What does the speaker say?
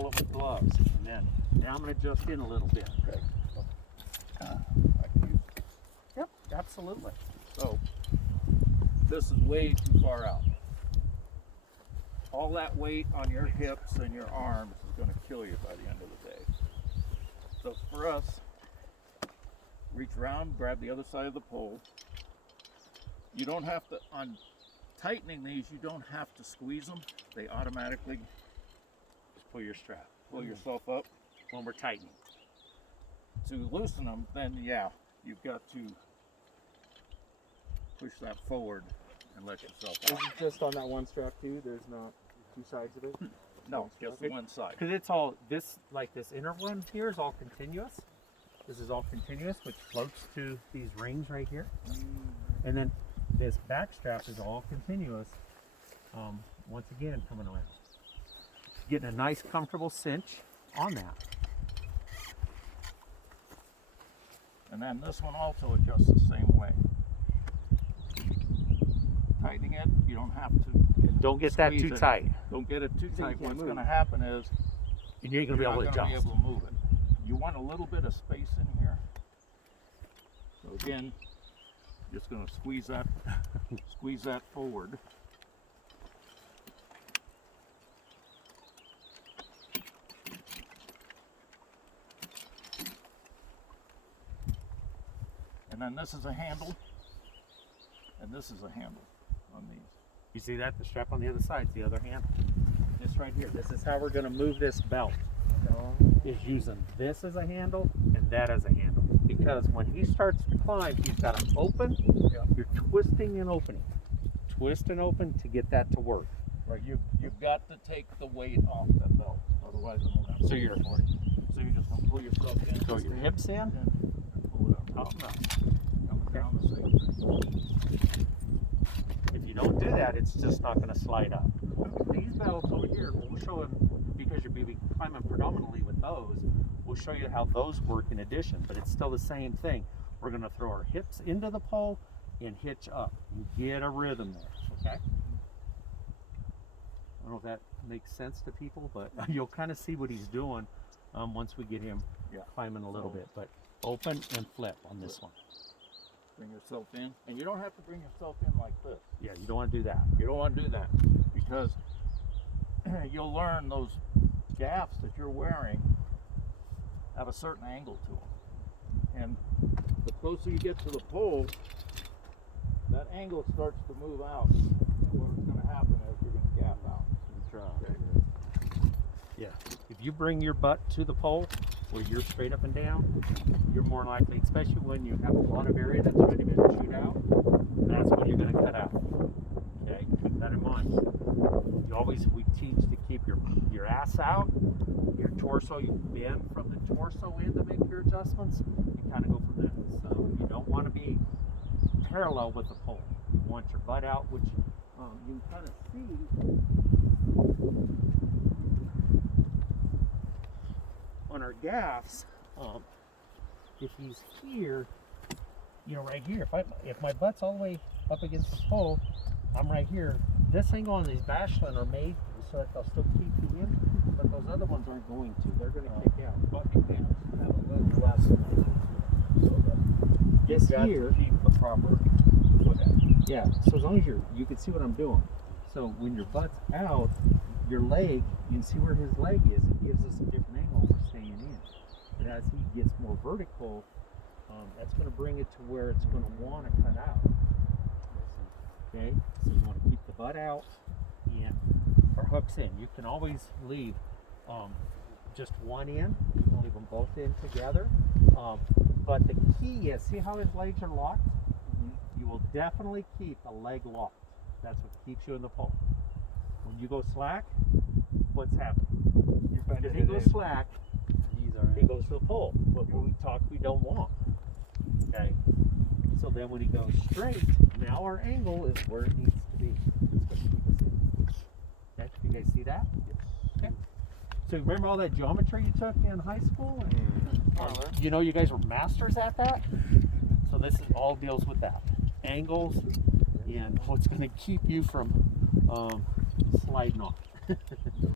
roll it with gloves. And then now I'm going to adjust in a little bit. Okay. I can use. Yep, absolutely. So this is way too far out. All that weight on your hips and your arms is going to kill you by the end of the day. So for us, reach around, grab the other side of the pole. You don't have to, on tightening these, you don't have to squeeze them. They automatically Just pull your strap pull yourself up. when we're tightening. To loosen them, then yeah, you've got to push that forward and let yourself Is out. it just on that one strap too? There's not two sides of it? No, just the one side. Because it's all, this inner one here is all continuous. This is all continuous, which floats to these rings right here. And then this back strap is all continuous. Once again, coming around. Getting a nice comfortable cinch on that. And then this one also adjusts the same way. Tightening it, you don't have to. Don't get that Squeeze too it. tight. Don't get it too So you tight. can't What's move. going to happen is And you ain't you're gonna be not able to going to be adjust. able to move it. You want a little bit of space in here. So again, just going to squeeze that forward. And then this is a handle, and this is a handle on these. You see that? The strap on the other side's the other hand. This right here. This is how we're gonna move this belt. Is using this as a handle and that as a handle. Because when he starts to climb, he's got to open. Yeah. You're twisting and opening. Twist and open to get that to work. Right, you've got to take the weight off that belt, otherwise it won't have. So you're- So you're just gonna pull yourself in. Go your hips in. And pull it up. Top and up. Come down the same. If you don't do that, it's just not going to slide up. These belts over here, we'll show him, because you're be climbing predominantly with those, we'll show you how those work in addition, but it's still the same thing. We're going to throw our hips into the pole and hitch up. You get a rhythm there, okay? I don't know if that makes sense to people, but you'll kind of see what he's doing once we get him climbing a little bit. But open and flip on this one. Bring yourself in, and you don't have to bring yourself in like this. Yeah, you don't want to do that. You don't want to do that because you'll learn those gaffs that you're wearing have a certain angle to them, and the closer you get to the pole, that angle starts to move out. And what's going to happen is you're going to gaff out. Yeah. If you bring your butt to the pole where you're straight up and down, you're more likely, especially when you have a lot of area that's ready to shoot out, that's when you're going to cut out. Okay, keep that in mind. We teach to keep your ass out, your torso, you bend from the torso in to make your adjustments, and kind of go from there. So you don't want to be parallel with the pole. You want your butt out, which you can kind of see on our gaffs. If he's here, you know, right here, if my butt's all the way up against the pole, I'm right here. This angle on these Bashland are made so that they'll still keep you in, but those other ones aren't going to. They're going to kick out. Bucking cams have a little less, so that This you've got here, to keep the proper foot end. yeah. So as long as you can see what I'm doing. So when your butt's out, your leg, you can see where his leg is. It gives us a different angle we're staying in. But as he gets more vertical, that's going to bring it to where it's going to want to cut out. Okay, so you want to keep the butt out and or hooks in. You can always leave just one in. You can leave them both in together. But the key is, see how his legs are locked? You will definitely keep a leg locked. That's what keeps you in the pole. When you go slack, what's happening? If he goes slack, he goes to the pole. But when we talk, we don't want. Okay. So then when he goes straight, now our angle is where it needs to be. It's going to keep us in. Okay. You guys see that? Yes. Okay. So remember all that geometry you took in high school? You know, you guys were masters at that. So this is all deals with that. Angles and what's going to keep you from sliding off.